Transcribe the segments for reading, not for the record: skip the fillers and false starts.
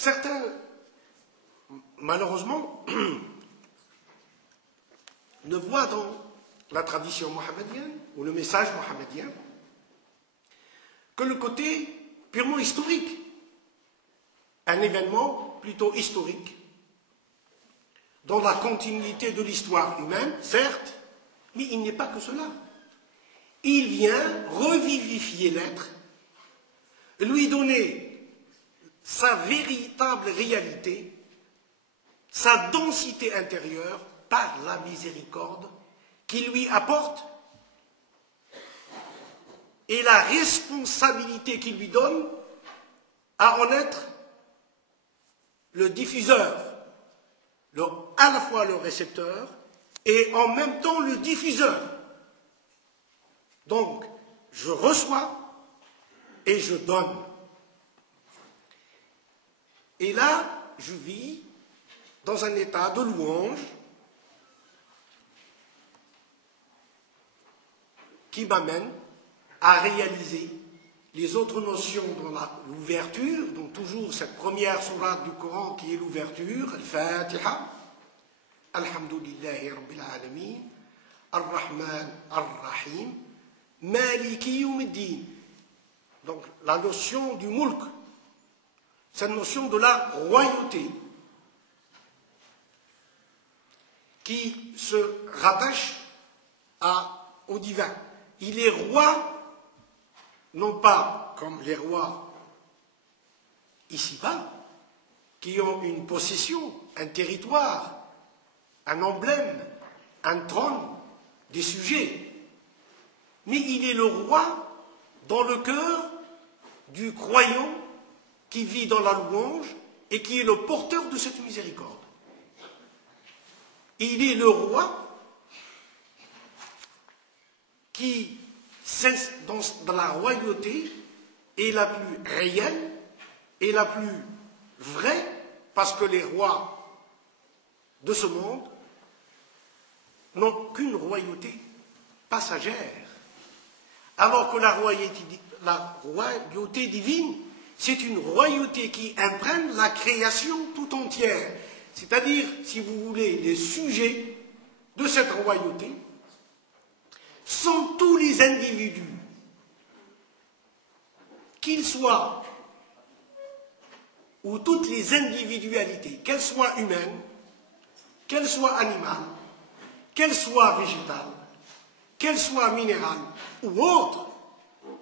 Certains, malheureusement, ne voient dans la tradition mohammedienne ou le message mohammedien que le côté purement historique, un événement plutôt historique, dans la continuité de l'histoire humaine, certes, mais il n'est pas que cela. Il vient revivifier l'être, lui donner sa véritable réalité, sa densité intérieure par la miséricorde qu'il lui apporte et la responsabilité qu'il lui donne à en être le diffuseur, à la fois le récepteur et en même temps le diffuseur. Donc, je reçois et je donne. Et là, je vis dans un état de louange qui m'amène à réaliser les autres notions dans l'ouverture, donc toujours cette première sourate du Coran qui est l'ouverture, Al-Fatiha, Alhamdulillahi Rabbil Alamin, Ar-Rahman Ar-Rahim, Maliki Yawmiddin. Donc la notion du mulk, cette notion de la royauté qui se rattache au divin. Il est roi, non pas comme les rois ici-bas, qui ont une possession, un territoire, un emblème, un trône, des sujets, mais il est le roi dans le cœur du croyant qui vit dans la louange et qui est le porteur de cette miséricorde. Il est le roi qui, dans la royauté, est la plus réelle et la plus vraie, parce que les rois de ce monde n'ont qu'une royauté passagère, alors que la royauté divine, c'est une royauté qui imprègne la création tout entière. C'est-à-dire, si vous voulez, les sujets de cette royauté sont tous les individus, qu'ils soient, ou toutes les individualités, qu'elles soient humaines, qu'elles soient animales, qu'elles soient végétales, qu'elles soient minérales ou autres.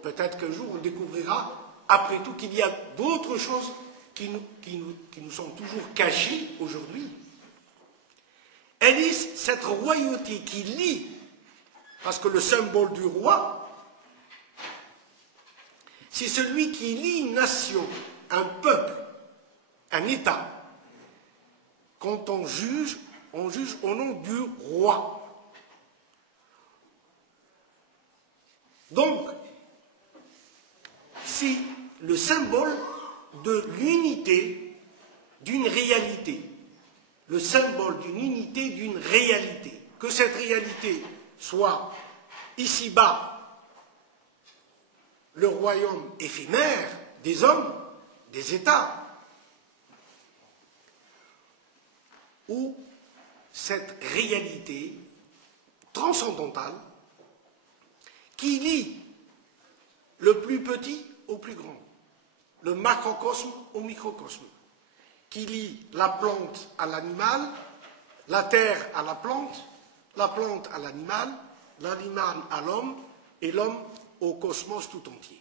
Peut-être qu'un jour on découvrira, après tout, qu'il y a d'autres choses qui nous sont toujours cachées aujourd'hui. Elle est cette royauté qui lie, parce que le symbole du roi, c'est celui qui lie une nation, un peuple, un État. Quand on juge au nom du roi. Donc, c'est le symbole de l'unité d'une réalité. Le symbole d'une unité d'une réalité. Que cette réalité soit ici-bas le royaume éphémère des hommes, des États, ou cette réalité transcendantale qui lie le plus petit au plus grand, le macrocosme au microcosme, qui lie la plante à l'animal, la terre à la plante à l'animal, l'animal à l'homme et l'homme au cosmos tout entier.